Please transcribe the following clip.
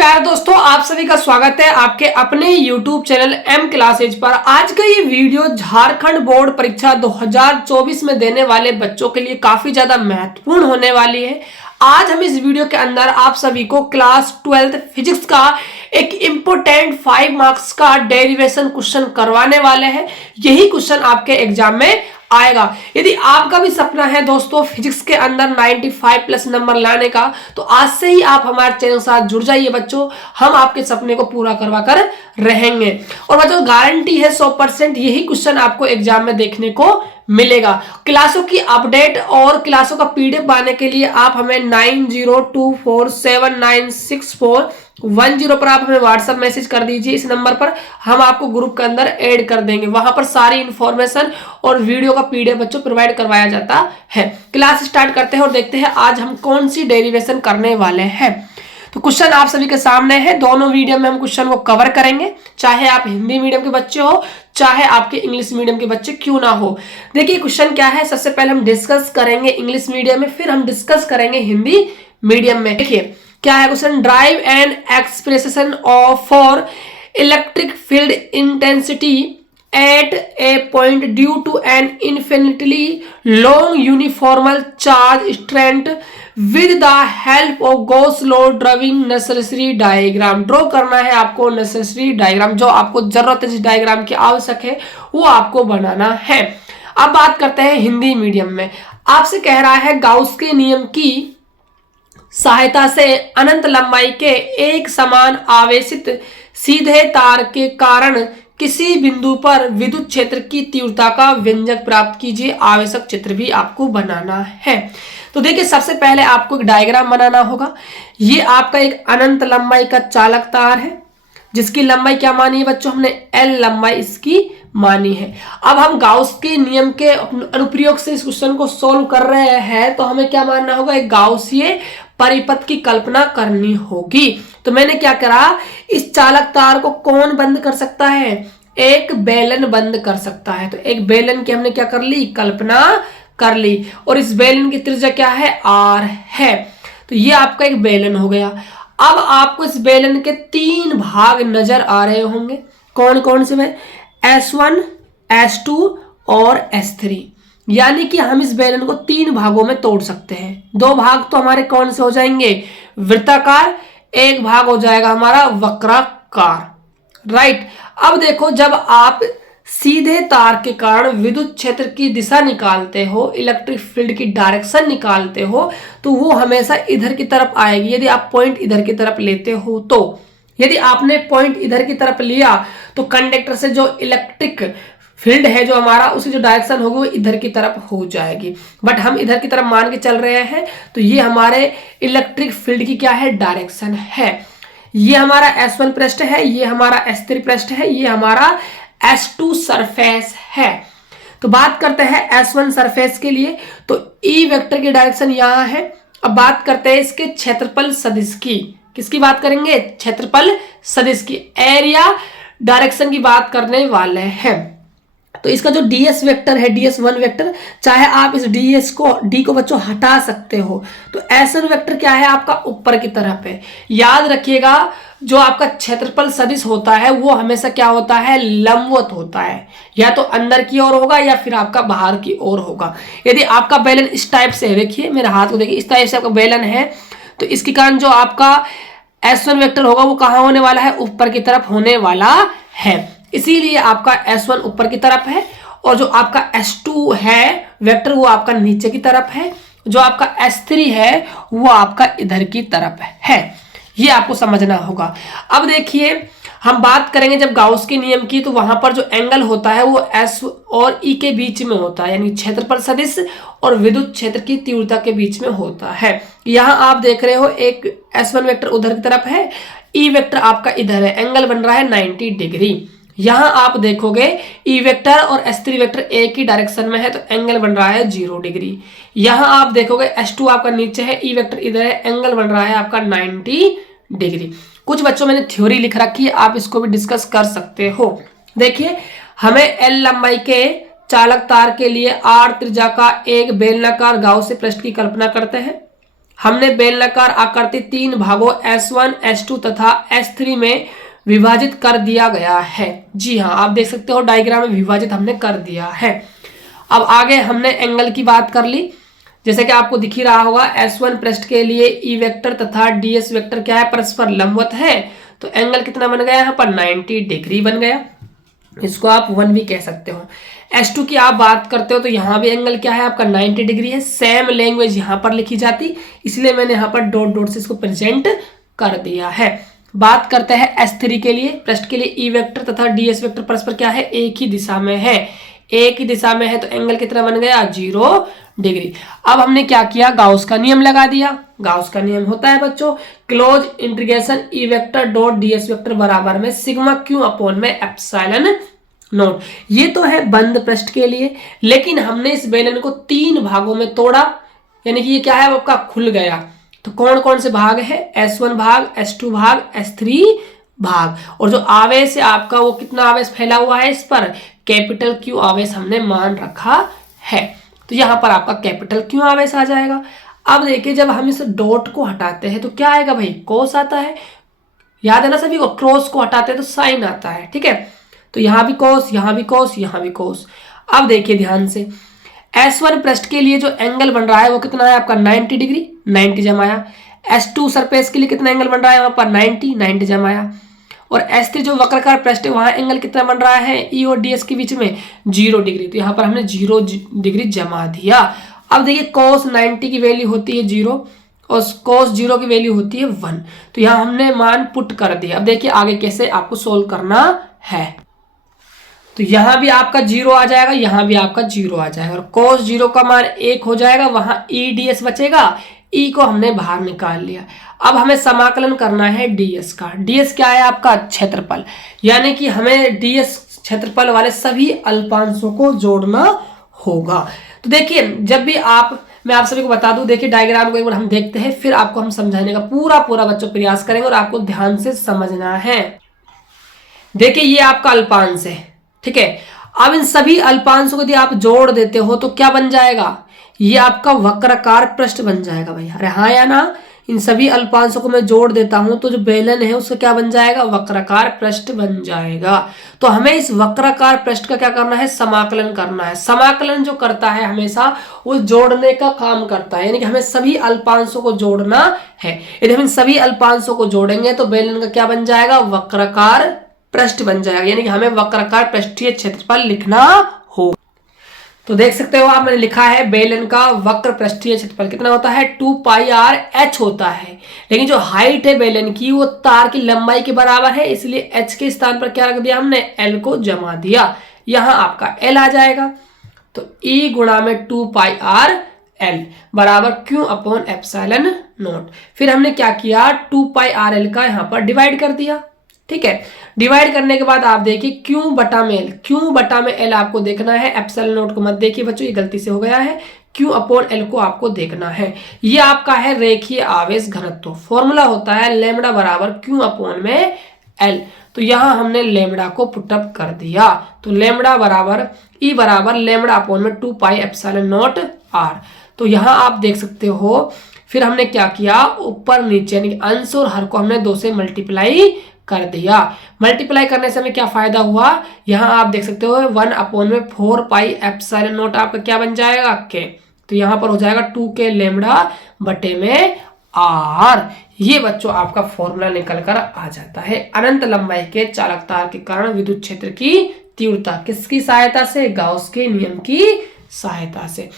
प्यारे दोस्तों, आप सभी का स्वागत है आपके अपने YouTube चैनल एम क्लासेज पर। आज का ये वीडियो झारखंड बोर्ड परीक्षा 2024 में देने वाले बच्चों के लिए काफी ज्यादा महत्वपूर्ण होने वाली है। आज हम इस वीडियो के अंदर आप सभी को क्लास 12th फिजिक्स का एक इम्पोर्टेंट 5 मार्क्स का डेरिवेशन क्वेश्चन करवाने वाले हैं। यही क्वेश्चन आपके एग्जाम में आएगा। यदि आपका भी सपना है दोस्तों फिजिक्स के अंदर 95 प्लस नंबर लाने का, तो आज से ही आप हमारे चैनल के साथ जुड़ जाइए बच्चों। हम आपके सपने को पूरा करवा कर रहेंगे और बच्चों गारंटी है 100% यही क्वेश्चन आपको एग्जाम में देखने को मिलेगा। क्लासों की अपडेट और क्लासों का पीडीएफ पाने के लिए आप हमें 9024796410 पर आप हमें व्हाट्सएप मैसेज कर दीजिए। इस नंबर पर हम आपको ग्रुप के अंदर ऐड कर देंगे। वहां पर सारी इंफॉर्मेशन और वीडियो का पीडीएफ बच्चों प्रोवाइड करवाया जाता है। क्लास स्टार्ट करते हैं और देखते हैं आज हम कौन सी डेरिवेशन करने वाले हैं। तो क्वेश्चन आप सभी के सामने है। दोनों वीडियो में हम क्वेश्चन को कवर करेंगे, चाहे आप हिंदी मीडियम के बच्चे हो चाहे आपके इंग्लिश मीडियम के बच्चे क्यों ना हो। देखिए क्वेश्चन क्या है। सबसे पहले हम डिस्कस करेंगे इंग्लिश मीडियम में, फिर हम डिस्कस करेंगे हिंदी मीडियम में। देखिए क्या है question. Drive and expression of for electric field intensity at a point due to an infinitely long uniform charge strength with the help of Gauss law drawing necessary diagram। Draw करना है आपको necessary diagram, जो आपको जरूरत है जिस diagram की आवश्यक है वो आपको बनाना है। अब बात करते हैं हिंदी मीडियम में। आपसे कह रहा है गाउस के नियम की सहायता से अनंत लंबाई के एक समान आवेशित सीधे तार के कारण किसी बिंदु पर विद्युत क्षेत्र की तीव्रता का व्यंजक प्राप्त कीजिए। आवश्यक चित्र भी आपको बनाना है। तो देखिए सबसे पहले आपको एक डायग्राम बनाना होगा। ये आपका एक अनंत लंबाई का चालक तार है जिसकी लंबाई क्या मानी है बच्चों, हमने L लंबाई इसकी मानी है। अब हम गाउस के नियम के अनुप्रयोग से इस क्वेश्चन को सोल्व कर रहे हैं, तो हमें क्या मानना होगा, एक गाउसीय परिपथ की कल्पना करनी होगी। तो मैंने क्या करा, इस चालक तार को कौन बंद कर सकता है, एक बेलन बंद कर सकता है। तो एक बेलन की हमने क्या कर ली, कल्पना कर ली। और इस बेलन की त्रिज्या क्या है, R है। तो ये आपका एक बेलन हो गया। अब आपको इस बेलन के 3 भाग नजर आ रहे होंगे। कौन कौन से में, S1, S2 और S3। यानी कि हम इस बेलन को 3 भागों में तोड़ सकते हैं। 2 भाग तो हमारे कौन से हो जाएंगे, वृत्ताकार, एक भाग हो जाएगा हमारा वक्राकार। राइट। अब देखो जब आप सीधे तार के कारण विद्युत क्षेत्र की दिशा निकालते हो, इलेक्ट्रिक फील्ड की डायरेक्शन निकालते हो, तो वो हमेशा इधर की तरफ आएगी। यदि आप पॉइंट इधर की तरफ लेते हो तो, यदि आपने पॉइंट इधर की तरफ लिया तो कंडक्टर से जो इलेक्ट्रिक फील्ड है जो हमारा, उसकी जो डायरेक्शन होगी वो इधर की तरफ हो जाएगी। बट हम इधर की तरफ मान के चल रहे हैं, तो ये हमारे इलेक्ट्रिक फील्ड की क्या है, डायरेक्शन है। ये हमारा S1 पृष्ठ है, ये हमारा S3 पृष्ठ है, ये हमारा S2 सरफेस है। तो बात करते हैं S1 सरफेस के लिए, तो E वेक्टर की डायरेक्शन यहां है। अब बात करते हैं इसके क्षेत्रफल सदिश की। किसकी बात करेंगे, क्षेत्रफल सदिश की। एरिया डायरेक्शन की बात करने वाले हैं। तो इसका जो ds वेक्टर है, ds1 वेक्टर, चाहे आप इस d को बच्चों हटा सकते हो। तो S1 वेक्टर क्या है आपका, ऊपर की तरफ है। याद रखिएगा जो आपका क्षेत्रफल सदिश होता है वो हमेशा क्या होता है, लंबवत होता है। या तो अंदर की ओर होगा या फिर आपका बाहर की ओर होगा। यदि आपका बेलन इस टाइप से है, देखिए मेरे हाथ को देखिए, इस टाइप से आपका बेलन है, तो इसके कारण जो आपका S1 वेक्टर होगा वो कहाँ होने वाला है, ऊपर की तरफ होने वाला है। इसीलिए आपका S1 ऊपर की तरफ है और जो आपका S2 है वेक्टर वो आपका नीचे की तरफ है। जो आपका S3 है वो आपका इधर की तरफ है। ये आपको समझना होगा। अब देखिए हम बात करेंगे जब गाउस के नियम की, तो वहां पर जो एंगल होता है वो S और E के बीच में होता है, यानी क्षेत्रफल सदिश और विद्युत क्षेत्र की तीव्रता के बीच में होता है। यहाँ आप देख रहे हो एक S1 वेक्टर उधर की तरफ है, E वेक्टर आपका इधर है, एंगल बन रहा है 90 डिग्री। यहां आप देखोगे E वेक्टर और S3 वेक्टर एक ही डायरेक्शन में है, तो एंगल बन रहा है 0 डिग्री। यहां आप देखोगे S2 आपका नीचे है, E वेक्टर इधर है, एंगल बन रहा है आपका 90 डिग्री। कुछ बच्चों मैंने थ्योरी लिख रखी है, आप इसको भी डिस्कस कर सकते हो। देखिए हमें L लंबाई के चालक तार के लिए R त्रिज्या का एक बेलनाकार गाउसीय पृष्ठ की कल्पना करते हैं। हमने बेलनाकार आकृति 3 भागों S1, S2 तथा S3 में विभाजित कर दिया गया है। जी हाँ, आप देख सकते हो डायग्राम में विभाजित हमने कर दिया है। अब आगे हमने एंगल की बात कर ली। जैसे कि आपको दिख ही रहा होगा, S1 पृष्ठ के लिए E वेक्टर तथा DS वेक्टर क्या है, परस्पर लंबवत है। तो एंगल कितना बन गया यहाँ पर, 90 डिग्री बन गया। इसको आप 1 भी कह सकते हो। S2 की आप बात करते हो तो यहाँ भी एंगल क्या है आपका, 90 डिग्री है। सेम लैंग्वेज यहाँ पर लिखी जाती, इसलिए मैंने यहाँ पर डॉट डॉट से इसको प्रेजेंट कर दिया है। बात करते हैं S3 के लिए। पृष्ठ के लिए E वेक्टर तथा DS वेक्टर परस्पर क्या है, एक ही दिशा में है। एक ही दिशा में है तो एंगल कितना बन गया, 0 डिग्री। अब हमने क्या किया, गाउस का नियम लगा दिया। गाउस का नियम होता है बच्चों, close integration E vector dot DS vector बराबर में सिग्मा क्यू अपॉन में एप्सिलॉन नोट। ये तो है बंद पृष्ठ के लिए, लेकिन हमने इस बेलन को 3 भागों में तोड़ा, यानी कि ये क्या है आपका खुल गया। तो कौन कौन से भाग है, S1 भाग, S2 भाग, S3 भाग। और जो आवेश है आपका, वो कितना आवेश फैला हुआ है इस पर, कैपिटल क्यू आवेश हमने मान रखा है। तो यहां पर आपका कैपिटल क्यू आवेश आ जाएगा। अब देखिए, जब हम इस डॉट को हटाते हैं तो क्या आएगा भाई, कोस आता है। याद है ना सभी को, क्रॉस को हटाते हैं तो साइन आता है, ठीक है। तो यहां भी कोस, यहां भी कोस, यहां भी कोस। अब देखिए ध्यान से, S1 पृष्ठ के लिए जो एंगल बन रहा है वो कितना है आपका, 90 डिग्री, 90 जमाया। S2 सरफेस के लिए कितना एंगल बन रहा है वहां पर, 90, 90 जमाया। और S3 जो वक्राकार पृष्ठ है वहां एंगल कितना बन रहा है E और DS के बीच में, 0 डिग्री। तो यहाँ पर हमने 0 डिग्री जमा दिया। अब देखिए cos 90 की वैल्यू होती है 0 और cos 0 की वैल्यू होती है 1। तो यहाँ हमने मान पुट कर दिया। अब देखिए आगे कैसे आपको सोल्व करना है। तो यहां भी आपका 0 आ जाएगा, यहां भी आपका 0 आ जाएगा और cos 0 का मान 1 हो जाएगा, वहां EDS बचेगा। E को हमने बाहर निकाल लिया। अब हमें समाकलन करना है DS का। DS क्या है आपका, क्षेत्रफल, यानी कि हमें DS क्षेत्रफल वाले सभी अल्पांशों को जोड़ना होगा। तो देखिए, जब भी मैं आप सभी को बता दूं, देखिए डायग्राम को एक बार हम देखते हैं, फिर आपको हम समझाने का पूरा बच्चों प्रयास करेंगे और आपको ध्यान से समझना है। देखिए ये आपका अल्पांश है, ठीक है। अब इन सभी अल्पांशों को यदि आप जोड़ देते हो तो क्या बन जाएगा, ये आपका वक्राकार पृष्ठ बन जाएगा भैया। अरे हाँ या ना, इन सभी अल्पांशों को मैं जोड़ देता हूं तो जो बेलन है उसका क्या बन जाएगा, वक्राकार पृष्ठ बन जाएगा। तो हमें इस वक्राकार पृष्ठ का क्या करना है, समाकलन करना है। समाकलन जो करता है हमेशा वो जोड़ने का काम करता है, यानी कि हमें सभी अल्पांशों को जोड़ना है। यदि हम इन सभी अल्पांशों को जोड़ेंगे तो बेलन का क्या बन जाएगा, वक्राकार पृष्ठ बन जाएगा, यानी कि हमें वक्राकार पृष्ठीय क्षेत्रफल लिखना हो। तो देख सकते हो आप, मैंने लिखा है बेलन का वक्र पृष्ठीय क्षेत्रफल कितना होता है, 2 पाई r h होता है। लेकिन जो हाइट है बेलन की वो तार की लंबाई के बराबर है, इसलिए h के स्थान पर क्या रख दिया हमने, l को जमा दिया। यहां आपका l आ जाएगा। तो E गुणा में 2 पाई r l बराबर Q अपॉन एप्सिलॉन नोट। फिर हमने क्या किया, 2 पाई r l का यहाँ पर डिवाइड कर दिया, ठीक है। डिवाइड करने के बाद आप देखिए Q बटा में L, Q बटा में L आपको देखना है, एप्सिलॉन नोट को मत देखिए बच्चों, ये गलती से हो गया है। Q अपॉन L को आपको देखना है। ये आपका है रेखीय आवेश घनत्व। फॉर्मूला होता है लैम्बडा बराबर Q अपॉन में L। तो यहां हमने लैम्बडा को पुटअप कर दिया। तो लैम्बडा बराबर E बराबर लैम्बडा अपॉन में 2 पाई एप्सिलॉन नोट R। तो यहां आप देख सकते हो। फिर हमने क्या किया, ऊपर नीचे यानी अंश और हर को हमने 2 से मल्टीप्लाई कर दिया। मल्टीप्लाई करने से हमें क्या फायदा हुआ, यहां आप देख सकते हो 1 अपॉन में 4 पाई एप्सिलॉन नोट आपका क्या बन जाएगा, के। तो यहां पर हो जाएगा 2 के लैम्बडा बटे में r। ये बच्चों आपका फॉर्मूला निकल कर आ जाता है। अनंत लंबाई के चालक तार के कारण विद्युत क्षेत्र की तीव्रता किसकी सहायता से, गाउस के नियम की सहायता से।